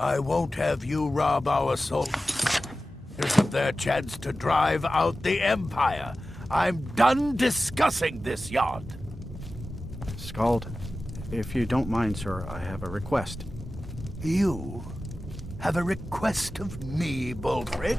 I won't have you rob our soldiers of their chance to drive out the Empire. I'm done discussing this yacht. Scald, if you don't mind, sir, I have a request. You have a request of me, Bulfric?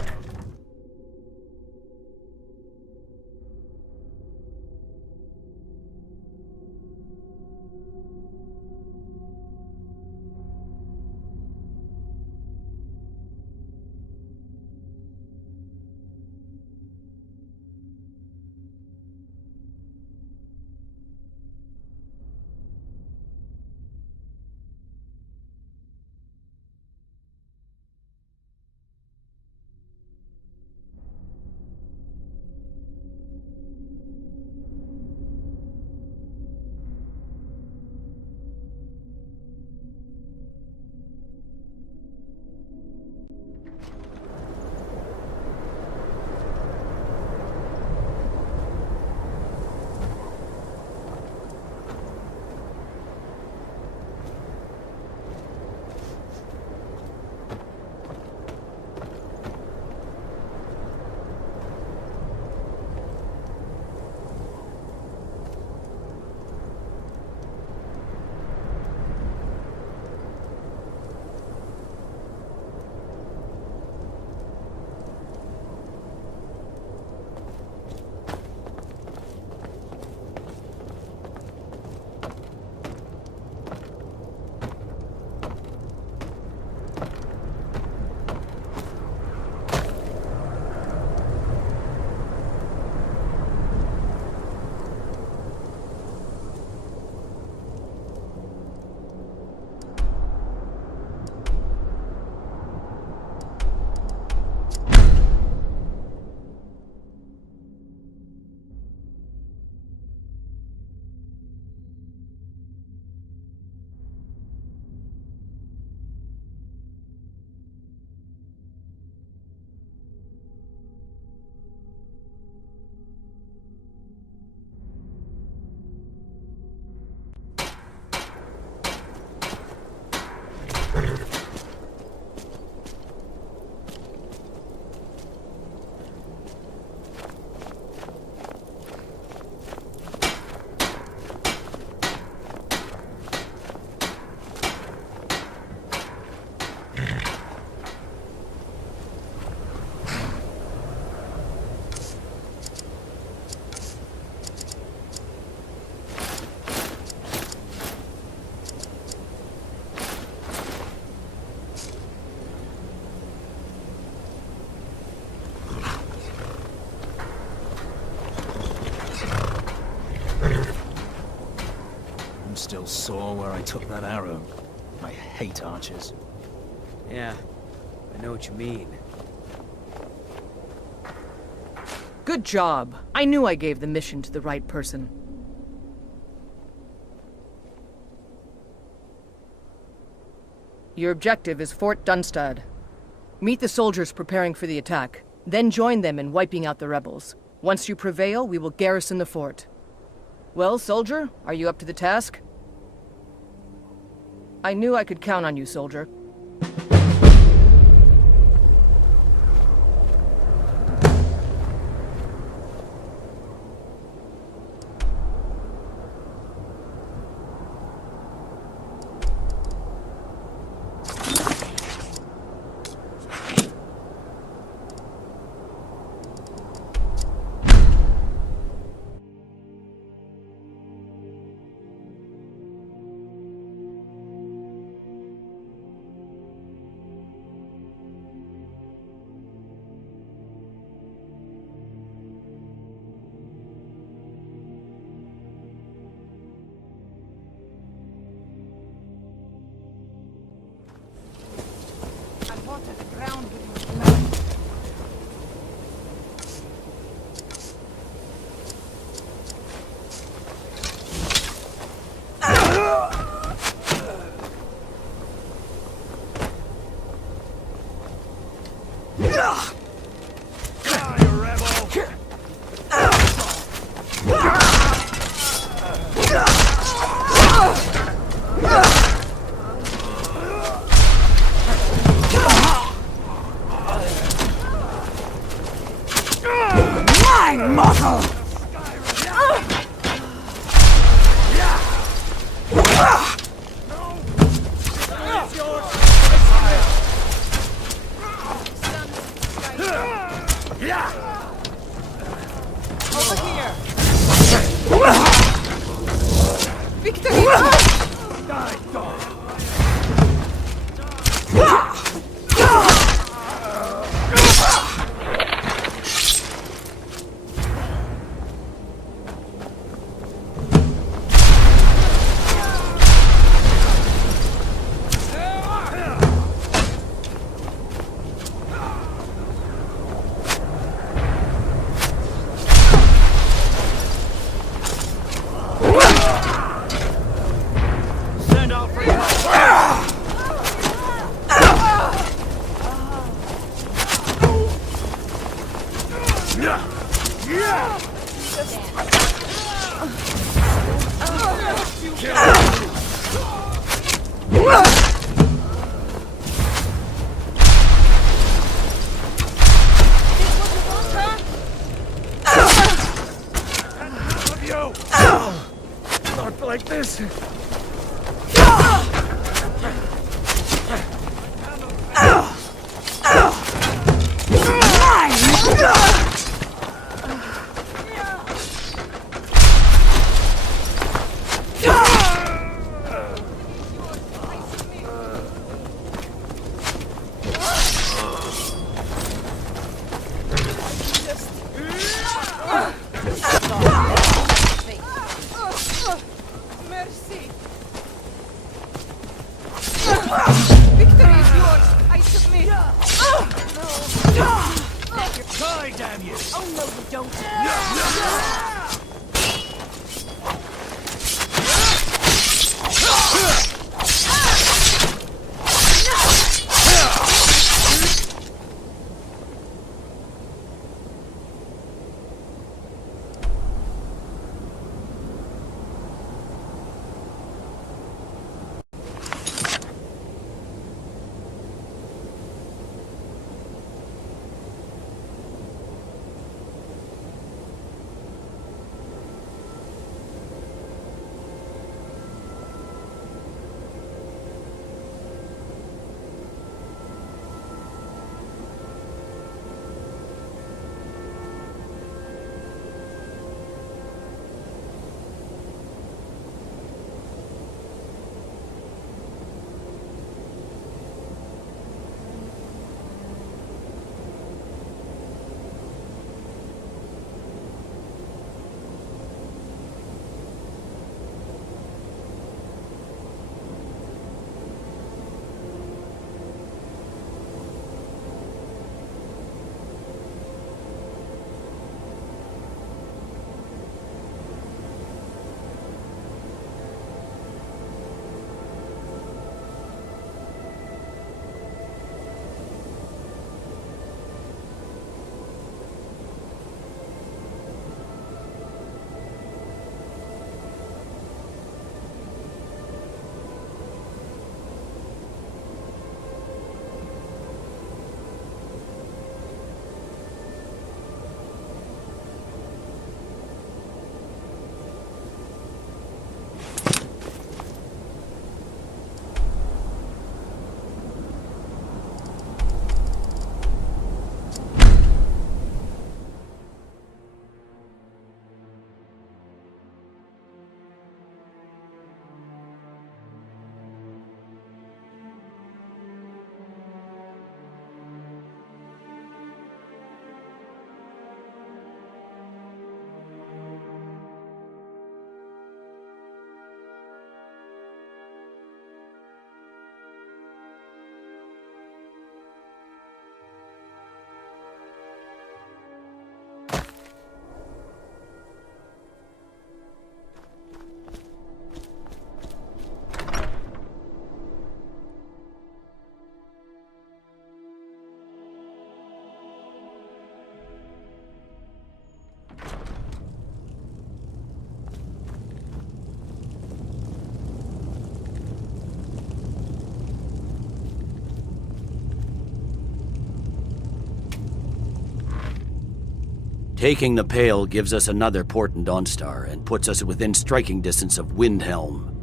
Still sore where I took that arrow. I hate archers. Yeah, I know what you mean. Good job. I knew I gave the mission to the right person. Your objective is Fort Dunstad. Meet the soldiers preparing for the attack, then join them in wiping out the rebels. Once you prevail, we will garrison the fort. Well, soldier, are you up to the task? I knew I could count on you, soldier. Not like this. Die, damn you! Oh no, you don't. Taking the Pale gives us another port in Dawnstar and puts us within striking distance of Windhelm.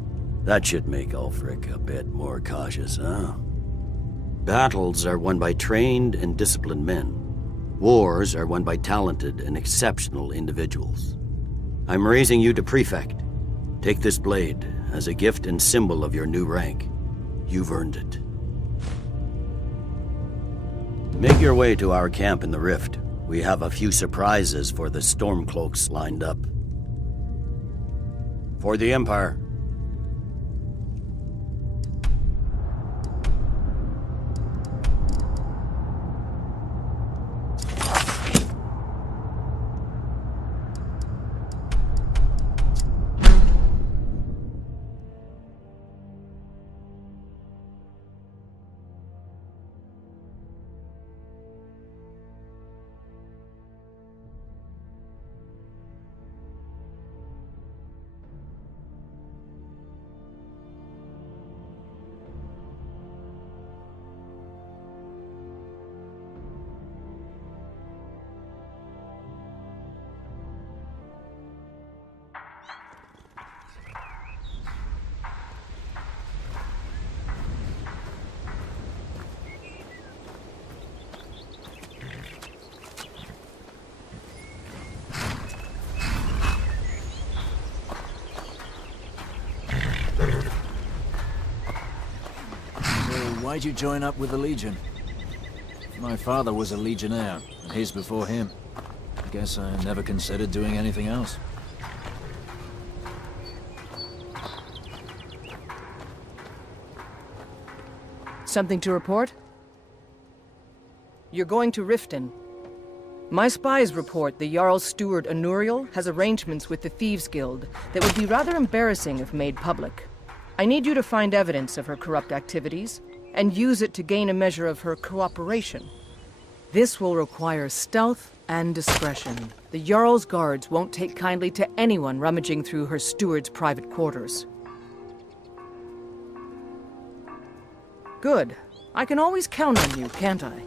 That should make Ulfric a bit more cautious, huh? Battles are won by trained and disciplined men. Wars are won by talented and exceptional individuals. I'm raising you to Prefect. Take this blade as a gift and symbol of your new rank. You've earned it. Make your way to our camp in the Rift. We have a few surprises for the Stormcloaks lined up. For the Empire. Why'd you join up with the Legion? My father was a Legionnaire, and his before him. I guess I never considered doing anything else. Something to report? You're going to Riften. My spies report the Jarl's steward Anuriel has arrangements with the Thieves Guild that would be rather embarrassing if made public. I need you to find evidence of her corrupt activities and use it to gain a measure of her cooperation. This will require stealth and discretion. The Jarl's guards won't take kindly to anyone rummaging through her steward's private quarters. Good. I can always count on you, can't I?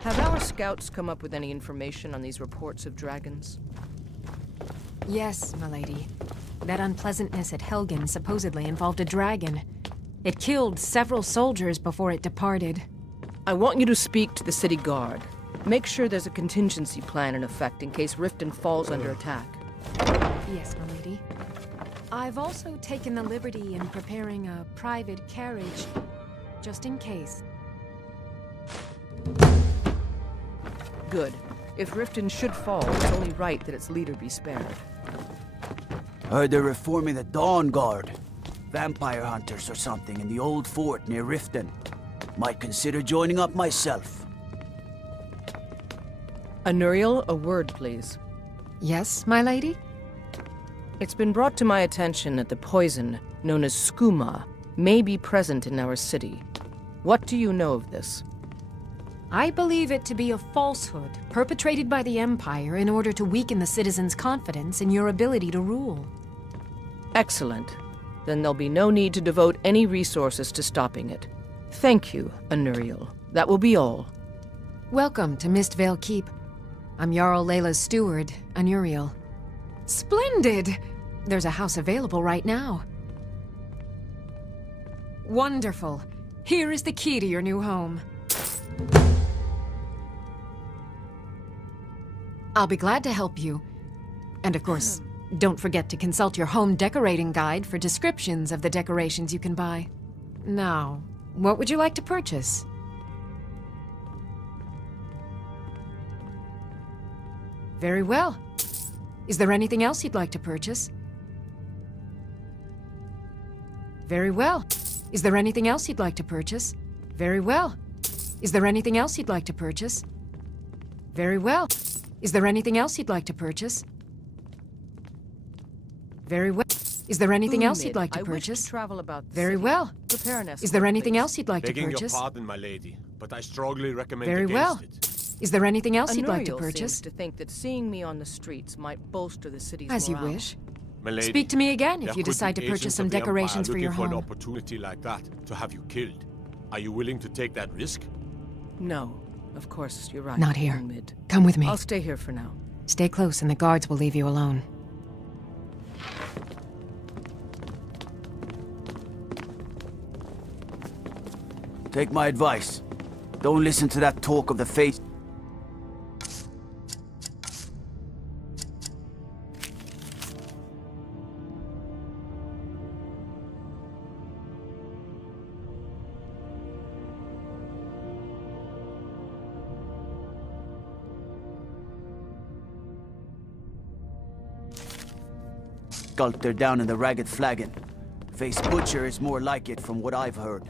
Have our scouts come up with any information on these reports of dragons? Yes, milady. That unpleasantness at Helgen supposedly involved a dragon. It killed several soldiers before it departed. I want you to speak to the city guard. Make sure there's a contingency plan in effect in case Riften falls under attack. Yes, milady. I've also taken the liberty in preparing a private carriage, just in case. Good. If Riften should fall, it's only right that its leader be spared. Heard they're reforming the Dawn Guard. Vampire hunters or something in the old fort near Riften. Might consider joining up myself. Anuriel, a word, please. Yes, my lady? It's been brought to my attention that the poison, known as skooma, may be present in our city. What do you know of this? I believe it to be a falsehood perpetrated by the Empire in order to weaken the citizens' confidence in your ability to rule. Excellent. Then there'll be no need to devote any resources to stopping it. Thank you, Anuriel. That will be all. Welcome to Mistvale Keep. I'm Jarl Layla's steward, Anuriel. Splendid! There's a house available right now. Wonderful. Here is the key to your new home. I'll be glad to help you. And of course, don't forget to consult your home decorating guide for descriptions of the decorations you can buy. Now, what would you like to purchase? Very well. Is there anything else you'd like to purchase? Very well. Is there anything else you'd like to purchase? Very well. Is there anything else you'd like to purchase? Very well. Is there anything else you'd like to purchase? Very well. Is there anything else you'd like to I wish purchase? to travel about the Very city. well. Prepare an escort, Is there anything please. else you'd like to Begging purchase? your pardon, my lady, but I strongly recommend Very against well. it. Is there anything else you'd like to Anuriel purchase? seems to think that seeing me on the streets might bolster the city's As you morale. wish. My lady, Speak to me again there if you could decide be to purchase agents some of the Empire decorations for your looking for an home. opportunity like that to have you killed. Are you willing to take that risk? No, of course, you're right. Not here. Mid. Come with me. I'll stay here for now. Stay close and the guards will leave you alone. Take my advice. Don't listen to that talk of the face. Sculptor down in the Ragged Flagon. Face Butcher is more like it from what I've heard.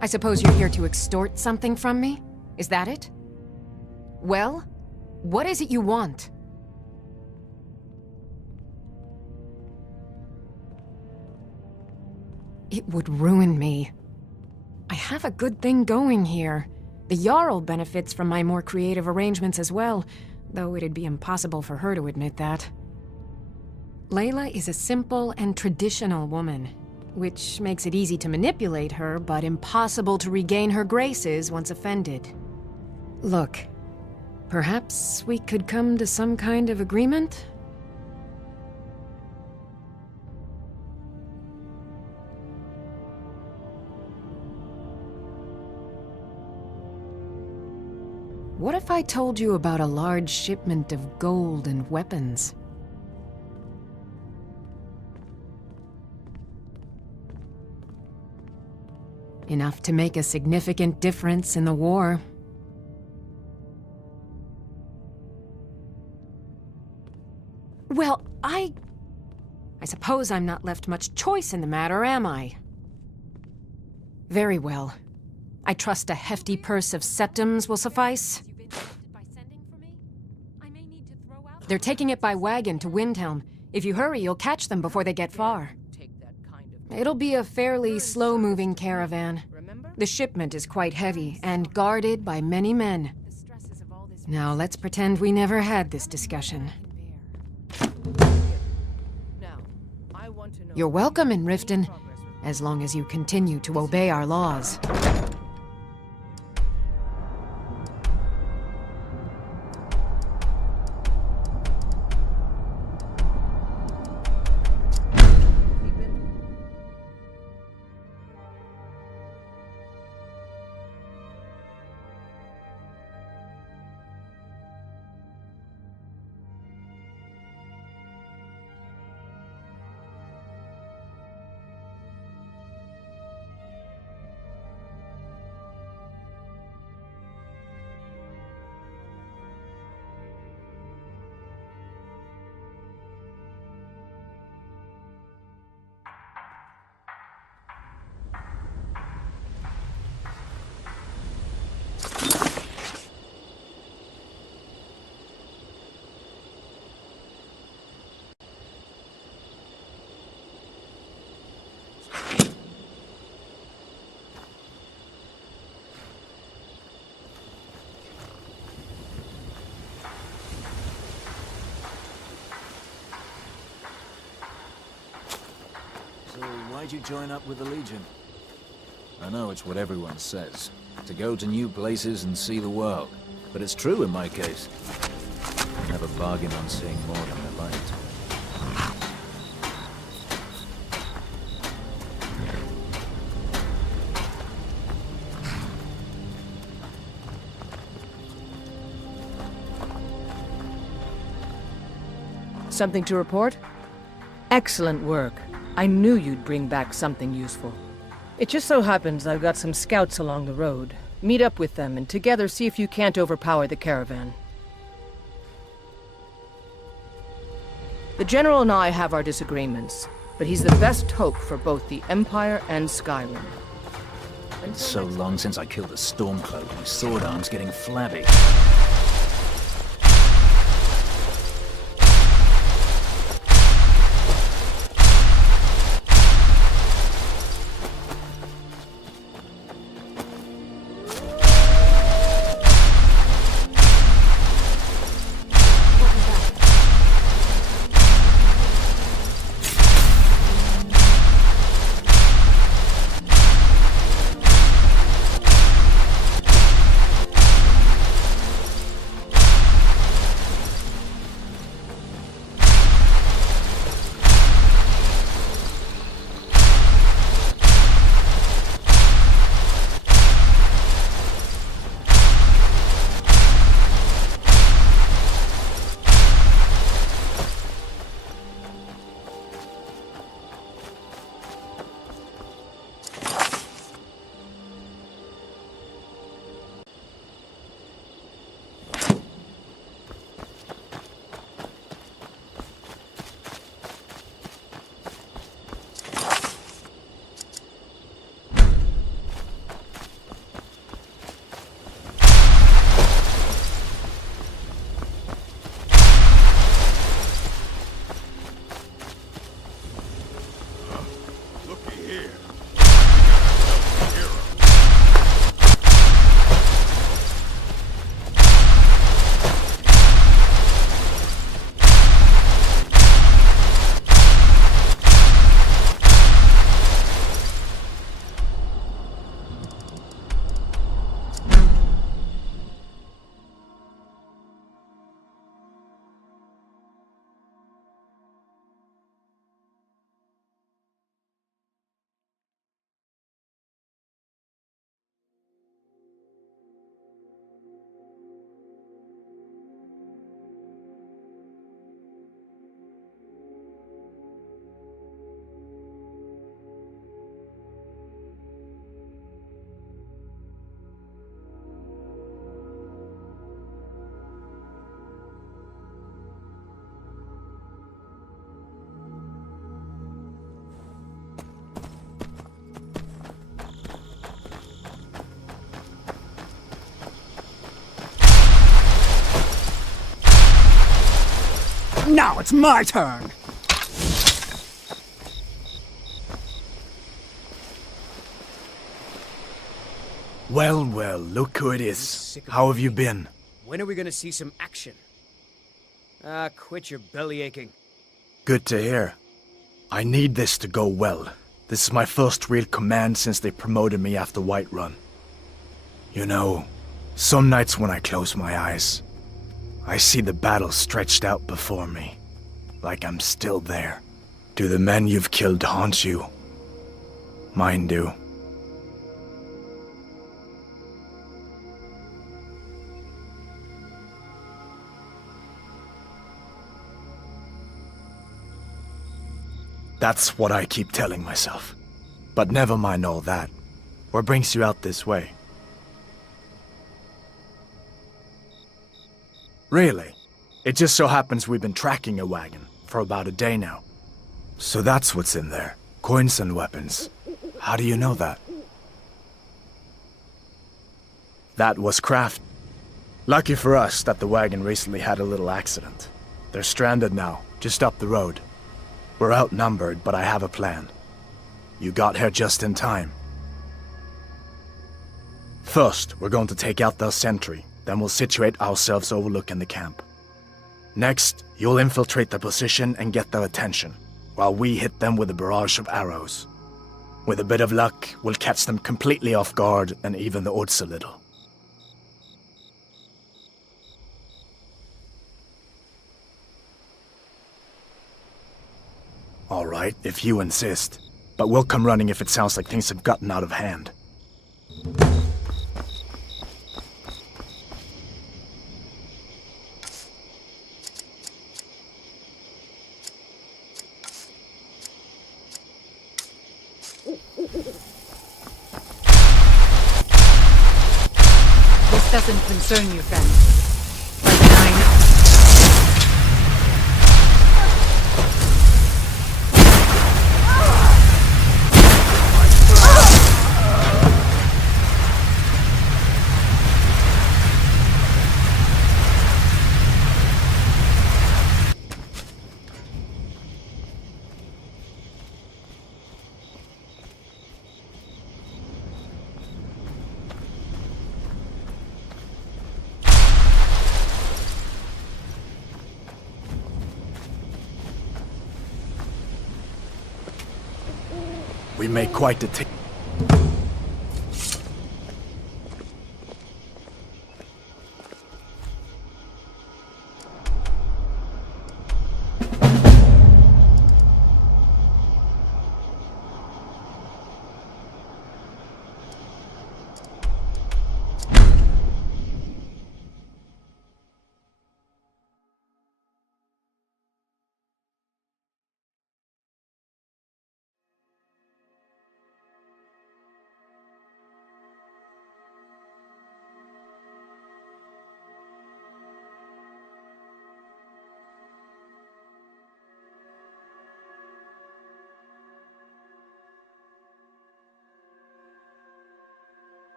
I suppose you're here to extort something from me? Is that it? Well, what is it you want? It would ruin me. I have a good thing going here. The Jarl benefits from my more creative arrangements as well, though it'd be impossible for her to admit that. Layla is a simple and traditional woman, which makes it easy to manipulate her, but impossible to regain her graces once offended. Look, perhaps we could come to some kind of agreement? What if I told you about a large shipment of gold and weapons? Enough to make a significant difference in the war. Well, I suppose I'm not left much choice in the matter, am I? Very well. I trust a hefty purse of septims will suffice. They're taking it by wagon to Windhelm. If you hurry, you'll catch them before they get far. It'll be a fairly slow-moving caravan. The shipment is quite heavy and guarded by many men. Now let's pretend we never had this discussion. You're welcome in Riften, as long as you continue to obey our laws. made you join up with the Legion? I know it's what everyone says, to go to new places and see the world. But it's true in my case. I never bargain on seeing more than I liked. Something to report? Excellent work. I knew you'd bring back something useful. It just so happens I've got some scouts along the road. Meet up with them and together see if you can't overpower the caravan. The General and I have our disagreements, but he's the best hope for both the Empire and Skyrim. It's so long since I killed a Stormcloak, my sword arm's getting flabby. Now it's my turn! Well, well, look who it is. How have you been? When are we gonna see some action? Ah, quit your belly aching. Good to hear. I need this to go well. This is my first real command since they promoted me after Whiterun. You know, some nights when I close my eyes, I see the battle stretched out before me, like I'm still there. Do the men you've killed haunt you? Mine do. That's what I keep telling myself. But never mind all that. What brings you out this way? Really? It just so happens we've been tracking a wagon for about a day now. So that's what's in there. Coins and weapons. How do you know that? That was craft. Lucky for us that the wagon recently had a little accident. They're stranded now, just up the road. We're outnumbered, but I have a plan. You got here just in time. First, we're going to take out their sentry, then we'll situate ourselves overlooking the camp. Next, you'll infiltrate their position and get their attention, while we hit them with a barrage of arrows. With a bit of luck, we'll catch them completely off guard and even the odds a little. All right, if you insist. But we'll come running if it sounds like things have gotten out of hand. This doesn't concern you, friend. Like mine. We make quite a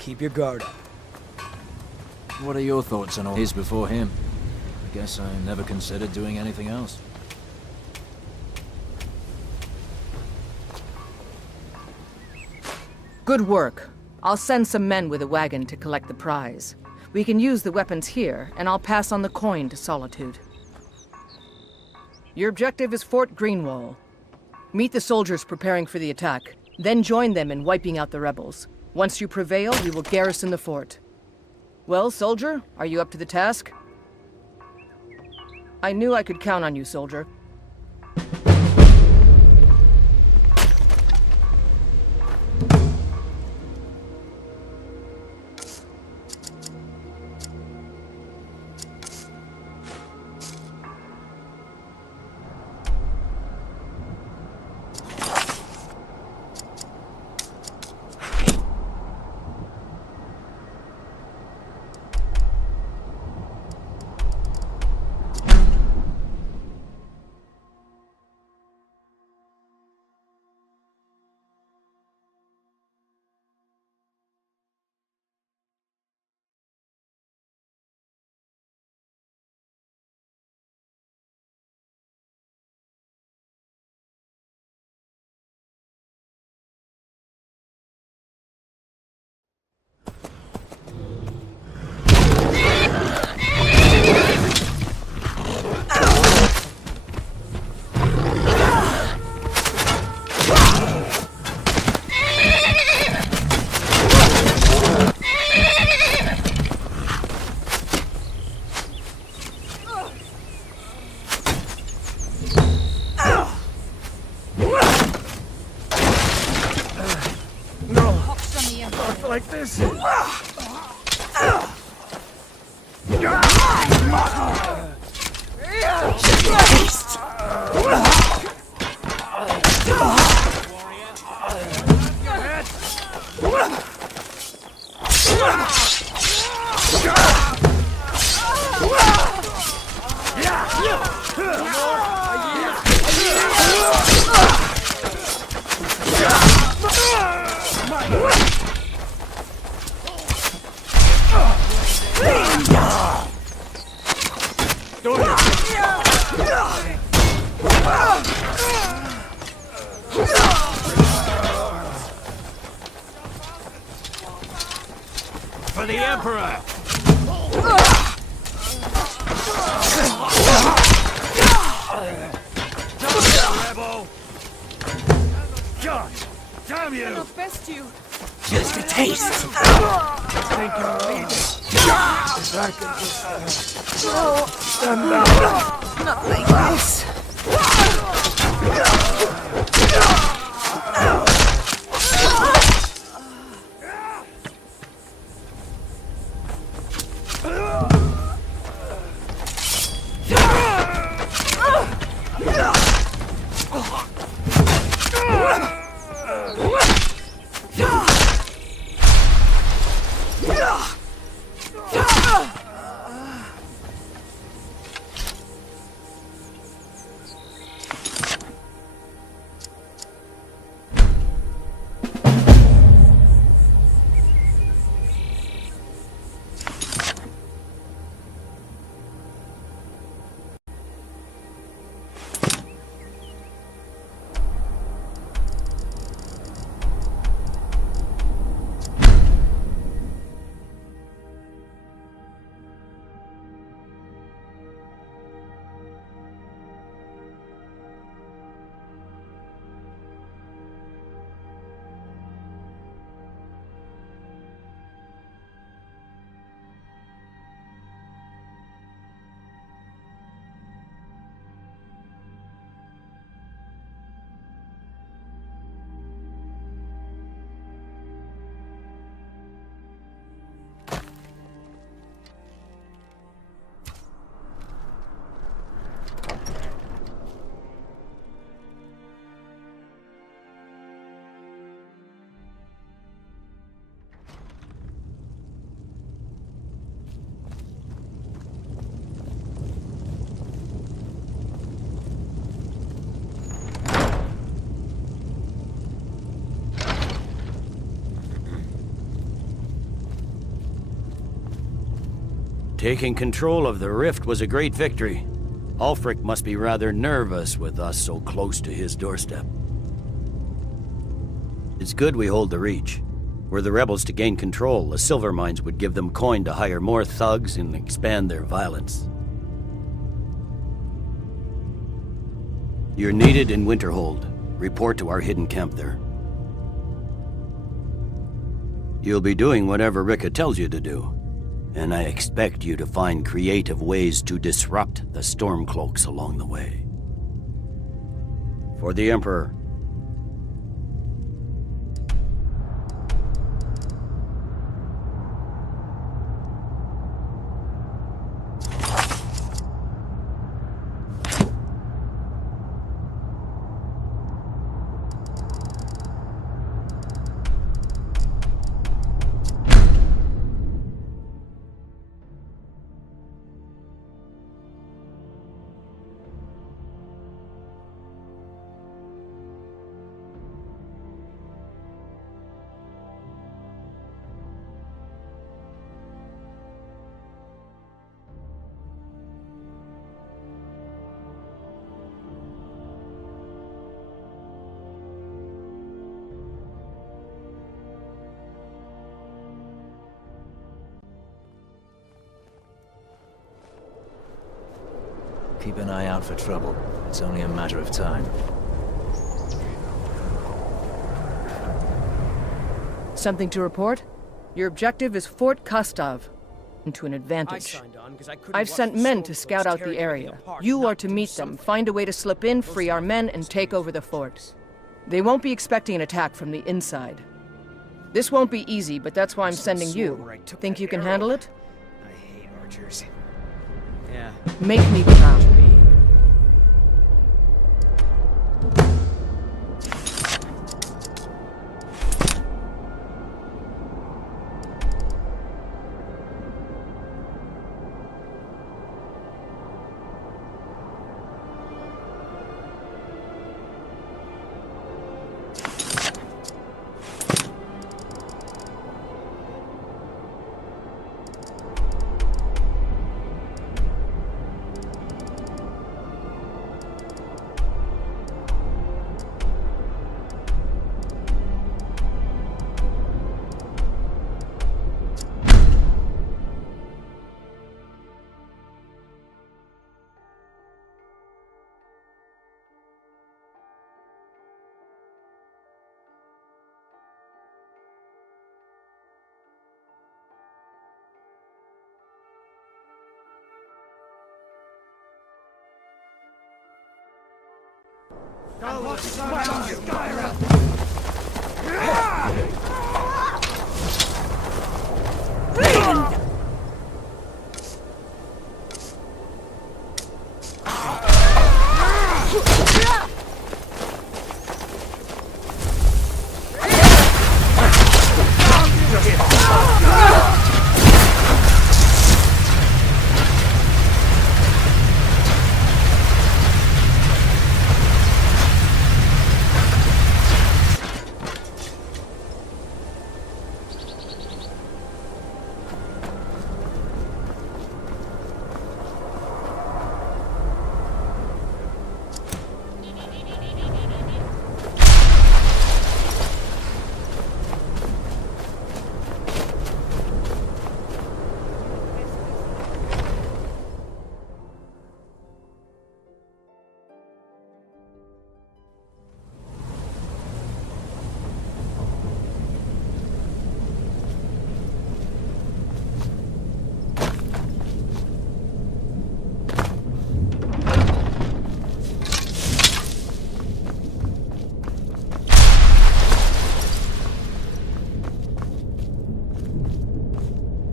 Keep your guard up. What are your thoughts on all his before him? I guess I never considered doing anything else. Good work. I'll send some men with a wagon to collect the prize. We can use the weapons here, and I'll pass on the coin to Solitude. Your objective is Fort Greenwall. Meet the soldiers preparing for the attack, then join them in wiping out the rebels. Once you prevail, we will garrison the fort. Well, soldier, are you up to the task? I knew I could count on you, soldier. Like this. the Emperor! Rebel! God damn you! I'll best you. Just a taste! Think you're leaving? Nothing else. Taking control of the rift was a great victory. Ulfric must be rather nervous with us so close to his doorstep. It's good we hold the Reach. Were the rebels to gain control, the silver mines would give them coin to hire more thugs and expand their violence. You're needed in Winterhold. Report to our hidden camp there. You'll be doing whatever Rika tells you to do. And I expect you to find creative ways to disrupt the Stormcloaks along the way. For the Emperor. Keep an eye out for trouble. It's only a matter of time. Something to report? Your objective is Fort Kostov. Into an advantage. I've sent men to scout out the area. You are to meet them, find a way to slip in, free our men, and take over the fort. They won't be expecting an attack from the inside. This won't be easy, but that's why I'm sending you. Think you can handle it? I hate archers. Yeah. Make me proud.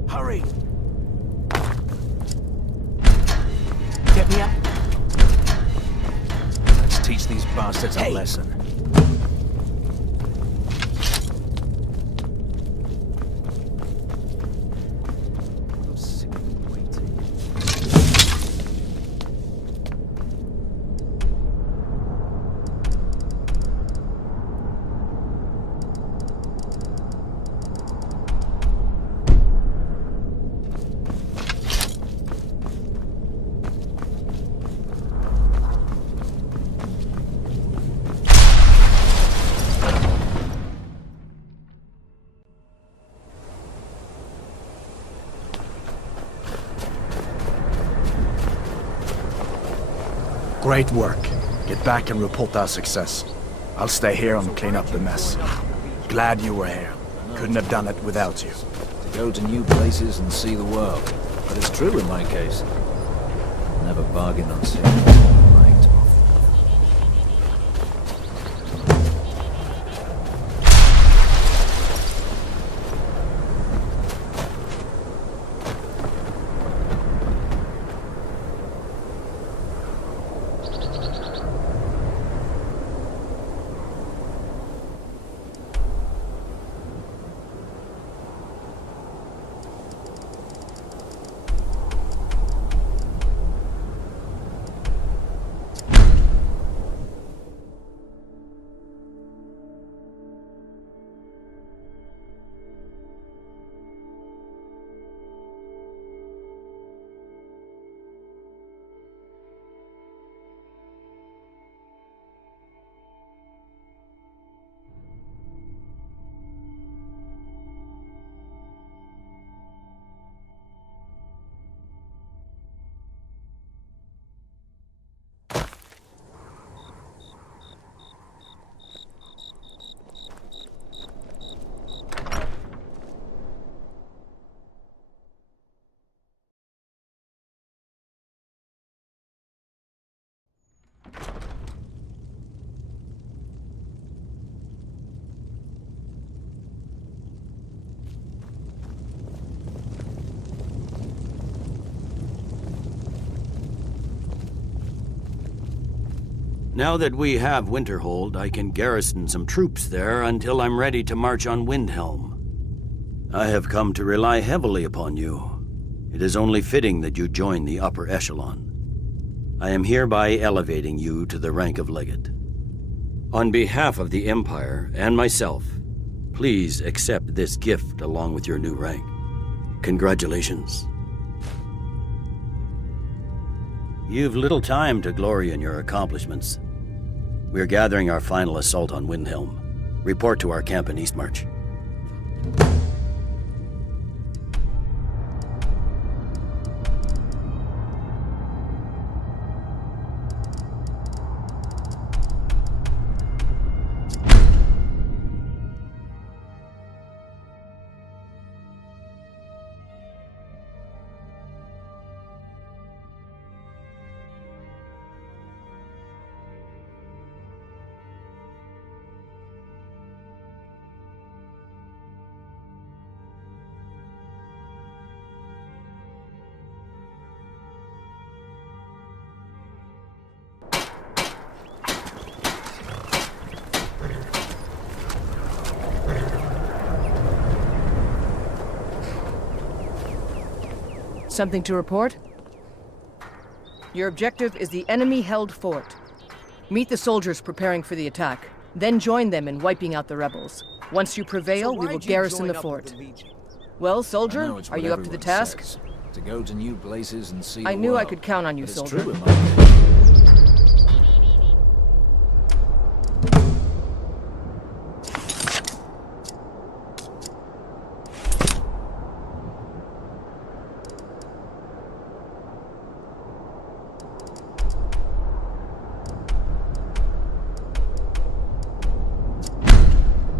Hurry! Get me up. Let's teach these bastards a lesson. I'm sick of waiting. Great work. Get back and report our success. I'll stay here and clean up the mess. Glad you were here. Couldn't have done it without you. To go to new places and see the world. But it's true in my case. Never bargained on seeing more than I liked. Now that we have Winterhold, I can garrison some troops there until I'm ready to march on Windhelm. I have come to rely heavily upon you. It is only fitting that you join the upper echelon. I am hereby elevating you to the rank of Legate. On behalf of the Empire and myself, please accept this gift along with your new rank. Congratulations. You've little time to glory in your accomplishments. We're gathering our final assault on Windhelm. Report to our camp in Eastmarch. Something to report? Your objective is the enemy-held fort. Meet the soldiers preparing for the attack, then join them in wiping out the rebels. Once you prevail, we will garrison the fort. Well, soldier, are you up to the task? To go to new places and see I the knew I world. could count on you, But it's soldier. true in my case.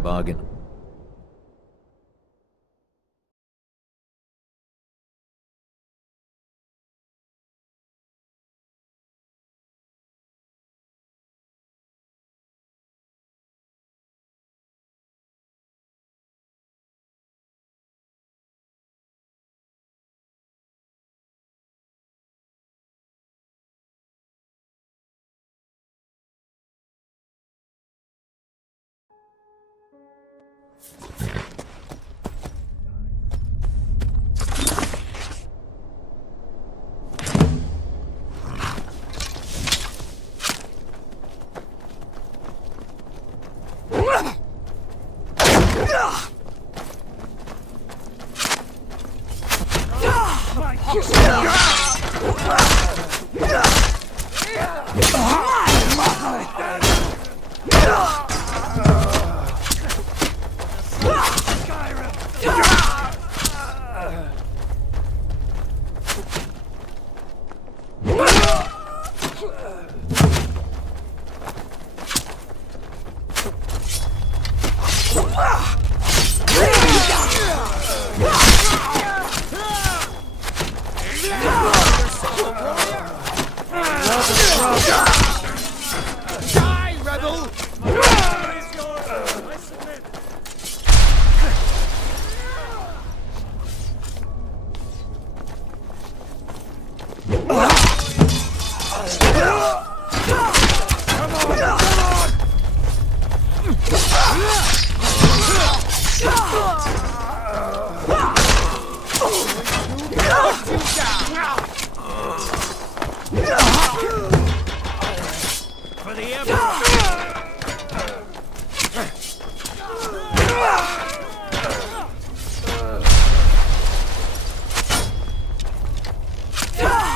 Bargain.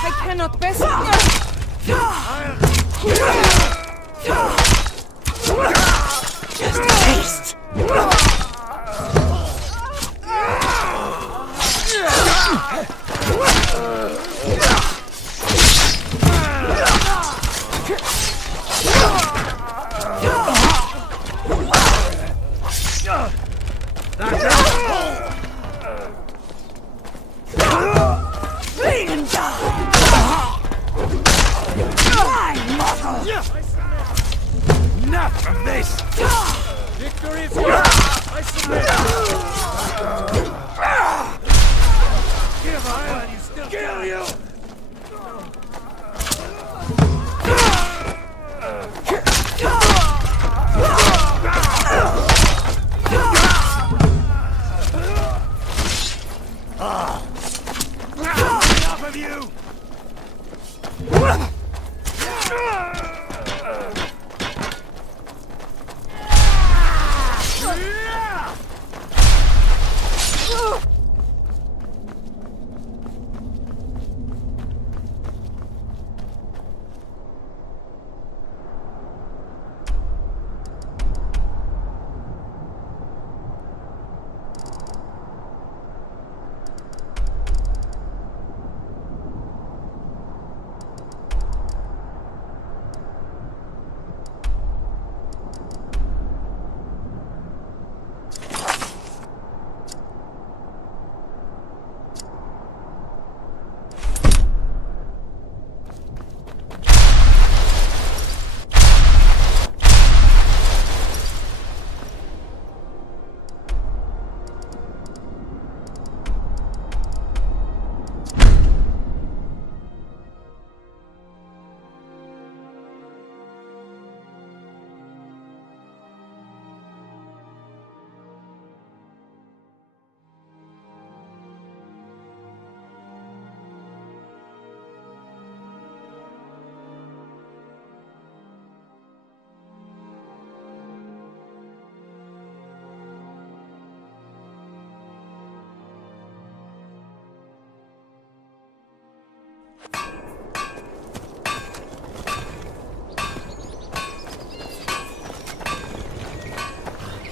I cannot pass. Just a taste. Enough of this! Victory is yours! I submit! Give up while you still kill you! Enough of you!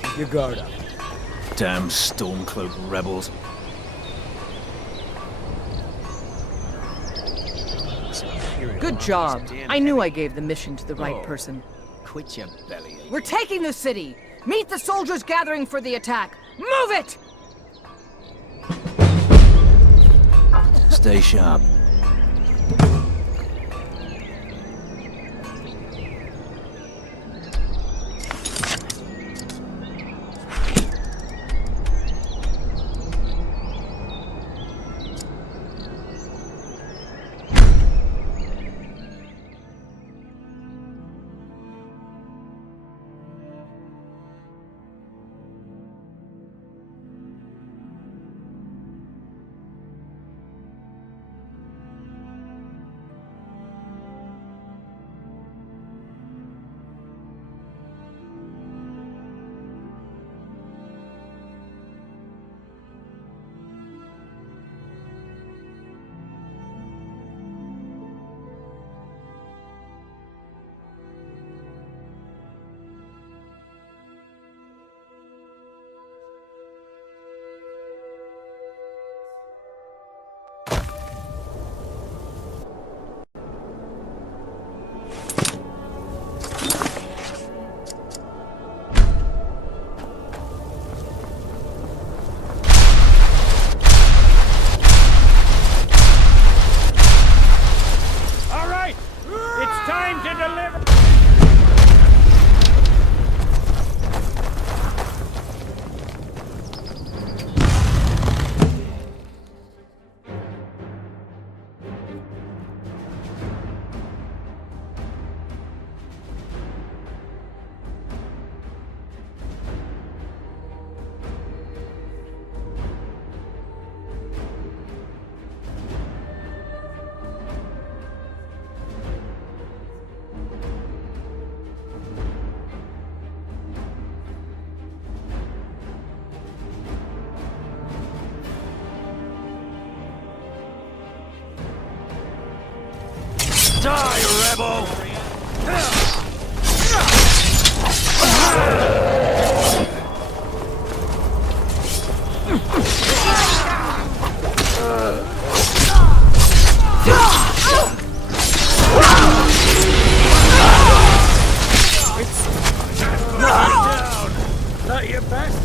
Keep your guard up. Damn storm-cloaked rebels. Good job. I knew I gave the mission to the right person. Quit your belly. We're taking the city! Meet the soldiers gathering for the attack! Move it! Stay sharp. Die, rebel! Not your best?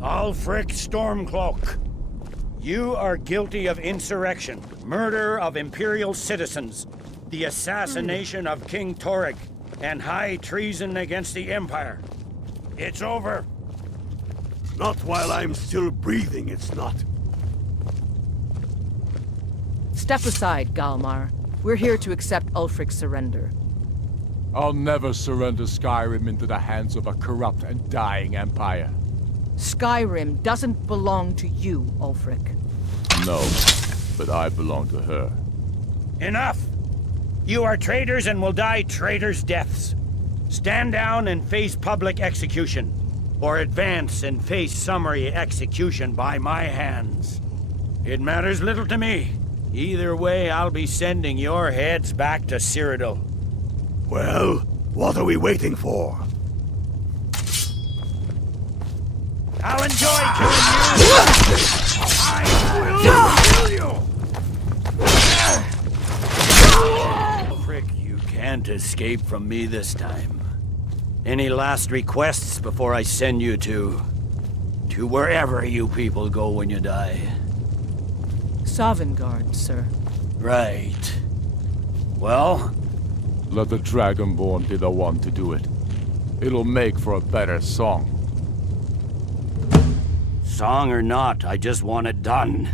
Ulfric Stormcloak, you are guilty of insurrection, murder of Imperial citizens, the assassination of King Torrig, and high treason against the Empire. It's over. Not while I'm still breathing, it's not. Step aside, Galmar. We're here to accept Ulfric's surrender. I'll never surrender Skyrim into the hands of a corrupt and dying empire. Skyrim doesn't belong to you, Ulfric. No, but I belong to her. Enough! You are traitors and will die traitors' deaths. Stand down and face public execution, or advance and face summary execution by my hands. It matters little to me. Either way, I'll be sending your heads back to Cyrodiil. Well, what are we waiting for? I'll enjoy killing you! I will kill you! Frick, you can't escape from me this time. Any last requests before I send you to wherever you people go when you die? Sovngarde, sir. Right. Well? Let the Dragonborn be the one to do it. It'll make for a better song. Song or not, I just want it done.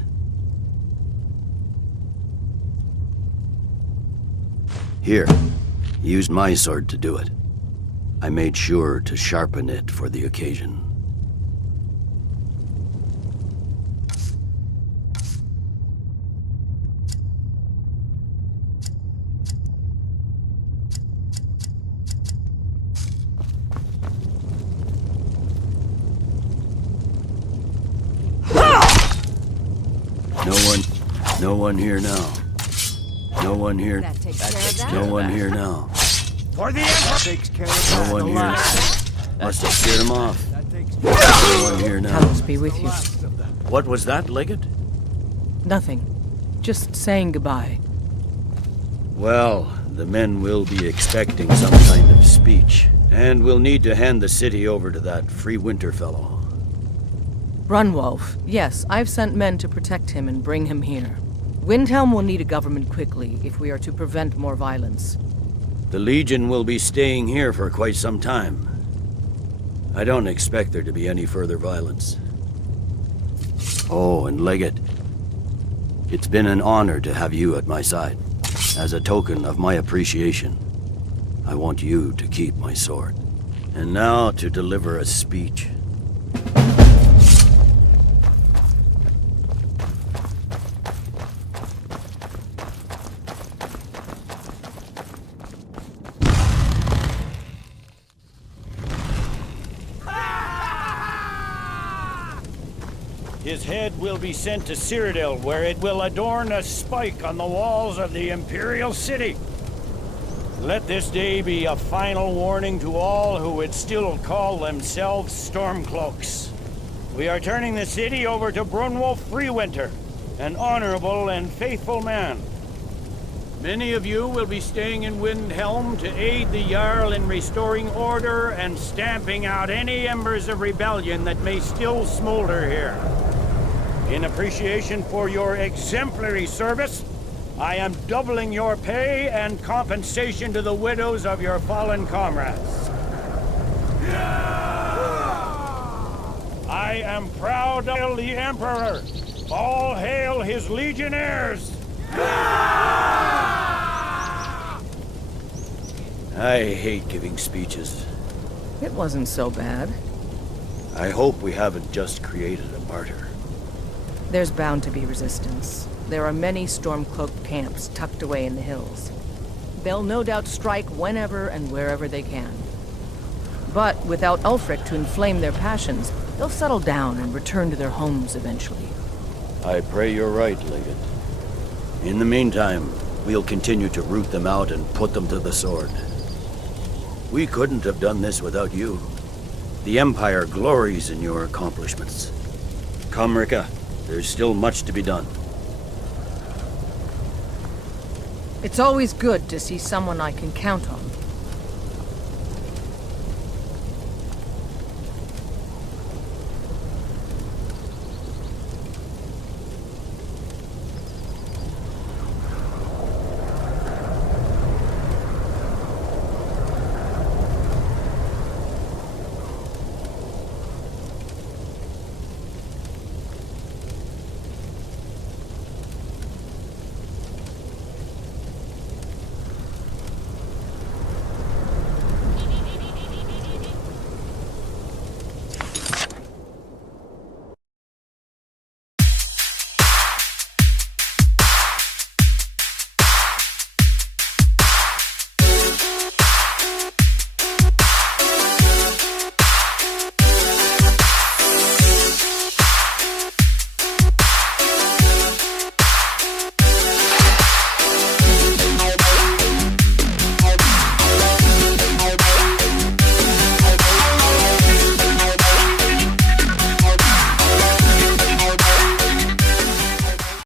Here. Used my sword to do it. I made sure to sharpen it for the occasion. No one here now. No one here. That takes care of that. No one here now. For the Emperor! Takes care of that. No one here. Must have scared him off. No one here now. Helps be with you. What was that, Legate? Nothing. Just saying goodbye. Well, the men will be expecting some kind of speech. And we'll need to hand the city over to that Free Winter fellow. Runwolf. Yes, I've sent men to protect him and bring him here. Windhelm will need a government quickly if we are to prevent more violence. The Legion will be staying here for quite some time. I don't expect there to be any further violence. Oh, and Legate, it's been an honor to have you at my side. As a token of my appreciation, I want you to keep my sword. And now to deliver a speech. His head will be sent to Cyrodiil, where it will adorn a spike on the walls of the Imperial City. Let this day be a final warning to all who would still call themselves Stormcloaks. We are turning the city over to Brunwulf Freewinter, an honorable and faithful man. Many of you will be staying in Windhelm to aid the Jarl in restoring order and stamping out any embers of rebellion that may still smolder here. In appreciation for your exemplary service, I am doubling your pay and compensation to the widows of your fallen comrades. I am proud to hail the Emperor. All hail his legionnaires! I hate giving speeches. It wasn't so bad. I hope we haven't just created a martyr. There's bound to be resistance. There are many Stormcloaked camps tucked away in the hills. They'll no doubt strike whenever and wherever they can. But without Ulfric to inflame their passions, they'll settle down and return to their homes eventually. I pray you're right, Legate. In the meantime, we'll continue to root them out and put them to the sword. We couldn't have done this without you. The Empire glories in your accomplishments. Come, Rika. There's still much to be done. It's always good to see someone I can count on.